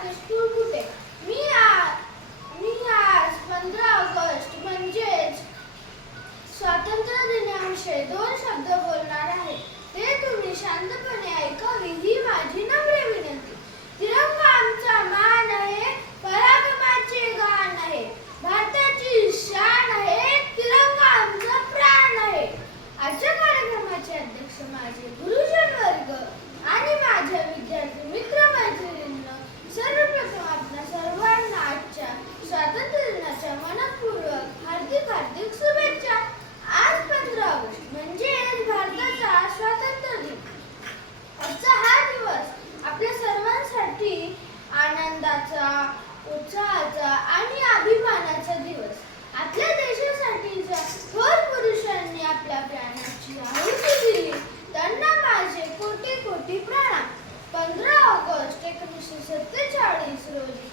School कुठे? मी आज 15 August म्हणजेच स्वातंत्र्य दिनाविषयी 2 शब्द बोलणार आहे. ते तुम्ही शांतपणे ऐकावे ही माझी नम्र विनंती. तिरंगा आमचा मान आहे, पराक्रमाचे गाण आहे, भारताची शान आहे, तिरंगा आमचा प्राण आहे. आजच्या कार्यक्रमाचे अध्यक्ष माझे गुरुजन वर्ग आणि माझ्या विद्यार्थी मित्र मैत्रिणींना सर्वप्रथम आपल्या सर्वांना आजच्या स्वातंत्र्य दिनाच्या मनपूर्वक हार्दिक शुभेच्छा. आज 15 ऑगस्ट म्हणजेच भारताचा स्वातंत्र्य दिन. आजचा हा दिवस आपल्या सर्वांसाठी आनंदाचा, उत्साहाचा आणि अभिमानाचा दिवस. आपल्या देशासाठीच्या थोर पुरुषांनी आपल्या प्राणाची आहुती दिली, त्यांना माझे कोटी कोटी प्रणाम. 15 ऑगस्ट 1947 रोजी